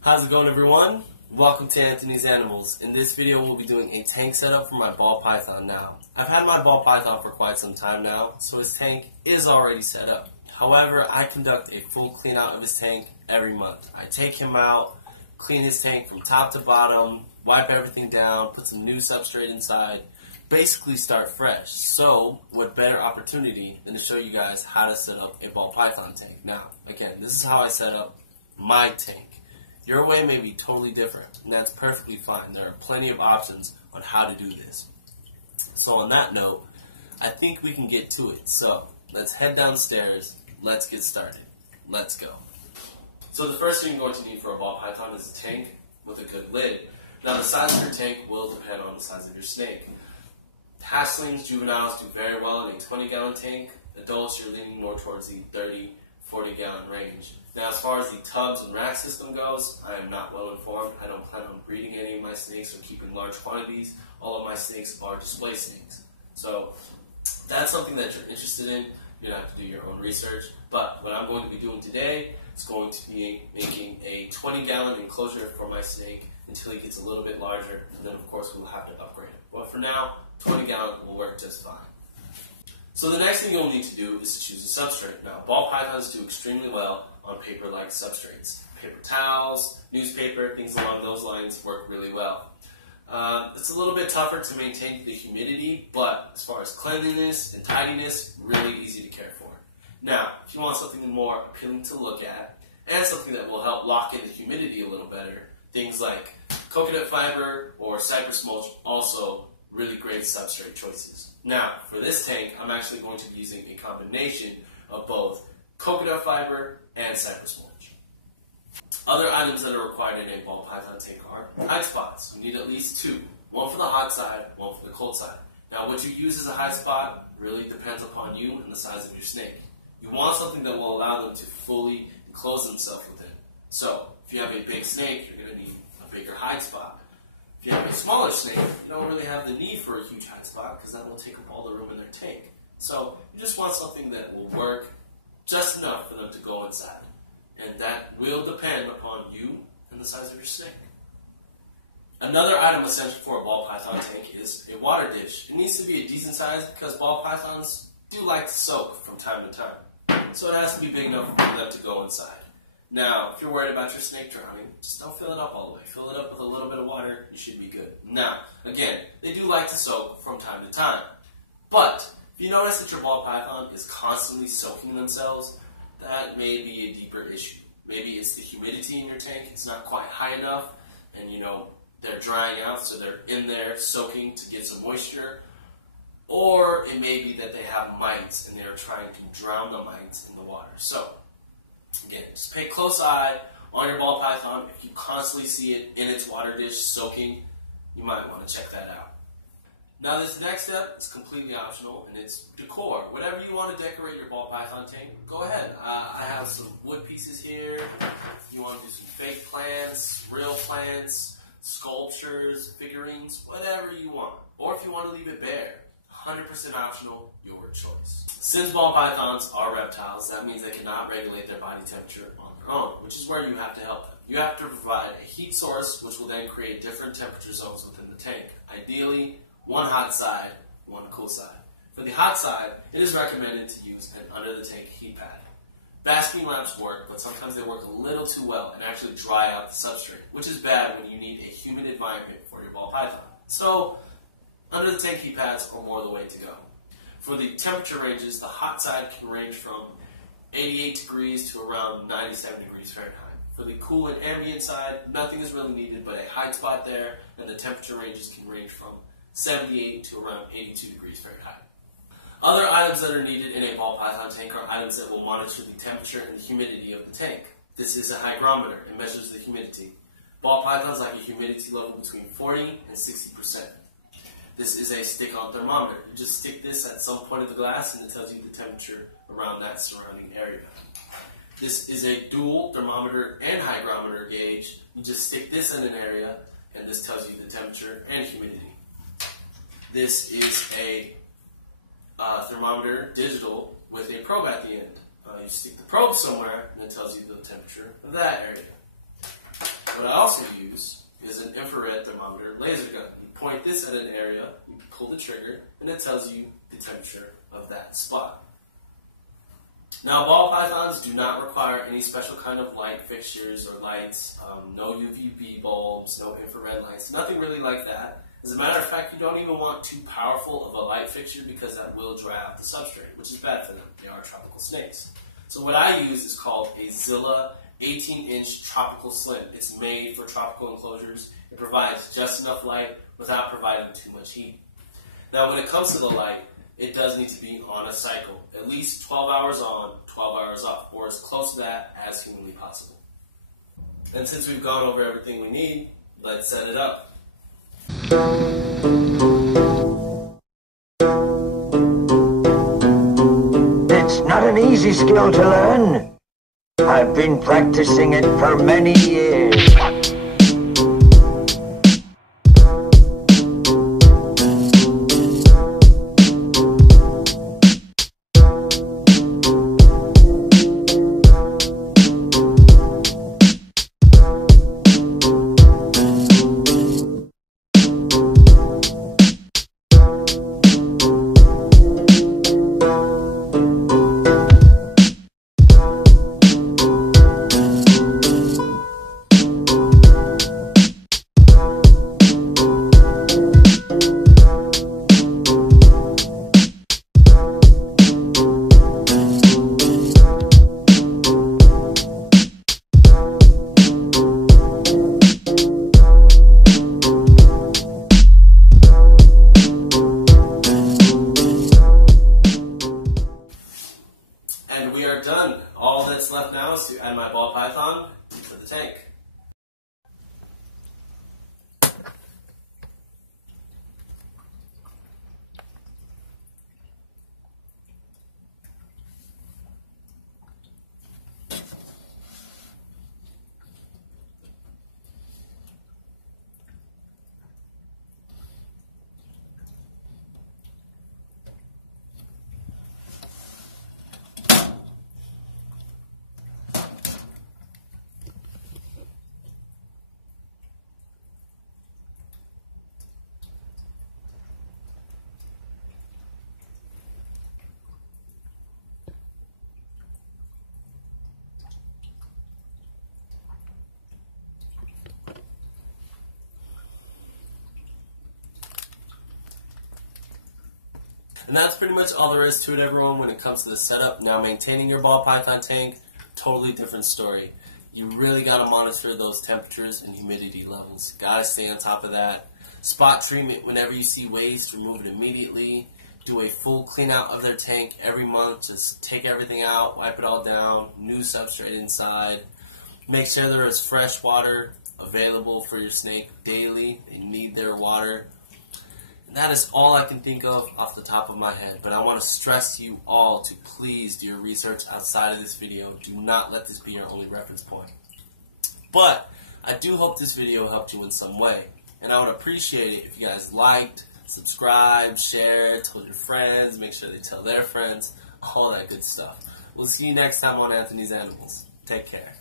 How's it going, everyone? Welcome to Anthony's Animals. In this video we'll be doing a tank setup for my ball python. Now, I've had my ball python for quite some time now, so his tank is already set up. However, I conduct a full clean out of his tank every month. I take him out, clean his tank from top to bottom, wipe everything down, put some new substrate inside, basically start fresh. So, what better opportunity than to show you guys how to set up a ball python tank. Now, again, this is how I set up my tank. Your way may be totally different, and that's perfectly fine. There are plenty of options on how to do this. So on that note, I think we can get to it. So let's head downstairs. Let's get started. Let's go. So the first thing you're going to need for a ball python is a tank with a good lid. Now the size of your tank will depend on the size of your snake. Hatchlings, juveniles do very well in a 20-gallon tank. Adults, you're leaning more towards the 30, 40-gallon range. Now, as far as the tubs and rack system goes, I am not well informed. I don't plan on breeding any of my snakes or keeping large quantities. All of my snakes are display snakes. So that's something that you're interested in. You're going to have to do your own research. But what I'm going to be doing today is going to be making a 20-gallon enclosure for my snake until he gets a little bit larger. And then, of course, we'll have to upgrade it. But for now, 20-gallon will work just fine. So the next thing you'll need to do is to choose a substrate. Now, ball pythons do extremely well on paper-like substrates. Paper towels, newspaper, things along those lines work really well. It's a little bit tougher to maintain the humidity, but as far as cleanliness and tidiness, really easy to care for. Now, if you want something more appealing to look at, and something that will help lock in the humidity a little better, things like coconut fiber or cypress mulch, also really great substrate choices. Now, for this tank, I'm actually going to be using a combination of both coconut fiber and cypress mulch. Other items that are required in a ball python tank are hide spots. You need at least two. One for the hot side, one for the cold side. Now, what you use as a hide spot really depends upon you and the size of your snake. You want something that will allow them to fully enclose themselves within. So, if you have a big snake, you're going to need a bigger hide spot. If you have a smaller snake, you don't really have the need for a huge hide spot because that will take up all the room in their tank. So, you just want something that will work just enough for them to go inside. And that will depend upon you and the size of your snake. Another item essential for a ball python tank is a water dish. It needs to be a decent size because ball pythons do like to soak from time to time. So it has to be big enough for them to go inside. Now, if you're worried about your snake drowning, just don't fill it up all the way. Fill it up with a little bit of water, you should be good. Now, again, they do like to soak from time to time. But if you notice that your ball python is constantly soaking themselves, that may be a deeper issue. Maybe it's the humidity in your tank, it's not quite high enough, and they're drying out, so they're in there soaking to get some moisture. Or it may be that they have mites and they're trying to drown the mites in the water. So, again, just pay close eye on your ball python. If you constantly see it in its water dish soaking, you might want to check that out. Now this next step is completely optional, and it's decor. Whatever you want to decorate your ball python tank, go ahead. I have some wood pieces here. If you want to do some fake plants, real plants, sculptures, figurines, whatever you want. Or if you want to leave it bare, 100% optional, your choice. Since ball pythons are reptiles, that means they cannot regulate their body temperature on their own, which is where you have to help them. You have to provide a heat source, which will then create different temperature zones within the tank. Ideally, one hot side, one cool side. For the hot side, it is recommended to use an under-the-tank heat pad. Basking lamps work, but sometimes they work a little too well and actually dry out the substrate, which is bad when you need a humid environment for your ball python. So, under-the-tank heat pads are more the way to go. For the temperature ranges, the hot side can range from 88 degrees to around 97 degrees Fahrenheit. For the cool and ambient side, nothing is really needed but a hide spot there, and the temperature ranges can range from 78 to around 82 degrees Fahrenheit. Other items that are needed in a ball python tank are items that will monitor the temperature and the humidity of the tank. This is a hygrometer. It measures the humidity. Ball pythons like a humidity level between 40 and 60%. This is a stick-on thermometer. You just stick this at some point of the glass and it tells you the temperature around that surrounding area. This is a dual thermometer and hygrometer gauge. You just stick this in an area and this tells you the temperature and humidity. This is a thermometer digital with a probe at the end. You stick the probe somewhere and it tells you the temperature of that area. What I also use is an infrared thermometer laser gun. You point this at an area, you pull the trigger, and it tells you the temperature of that spot. Now, ball pythons do not require any special kind of light fixtures or lights, no UVB bulbs, no infrared lights, nothing really like that. As a matter of fact, you don't even want too powerful of a light fixture because that will dry out the substrate, which is bad for them. They are tropical snakes. So what I use is called a Zilla 18-inch tropical slim. It's made for tropical enclosures. It provides just enough light without providing too much heat. Now, when it comes to the light, it does need to be on a cycle, at least 12 hours on, 12 hours off, or as close to that as humanly possible. And since we've gone over everything we need, let's set it up. It's not an easy skill to learn. I've been practicing it for many years. And we are done. All that's left now is to add my ball python to the tank. And that's pretty much all there is to it, everyone, when it comes to the setup. Now, maintaining your ball python tank, totally different story. You really got to monitor those temperatures and humidity levels. Got to stay on top of that. Spot treatment whenever you see waste, remove it immediately. Do a full clean out of their tank every month. Just take everything out, wipe it all down, new substrate inside. Make sure there is fresh water available for your snake daily. They need their water. And that is all I can think of off the top of my head. But I want to stress to you all to please do your research outside of this video. Do not let this be your only reference point. But I do hope this video helped you in some way. And I would appreciate it if you guys liked, subscribed, shared, told your friends, make sure they tell their friends, all that good stuff. We'll see you next time on Anthony's Animals. Take care.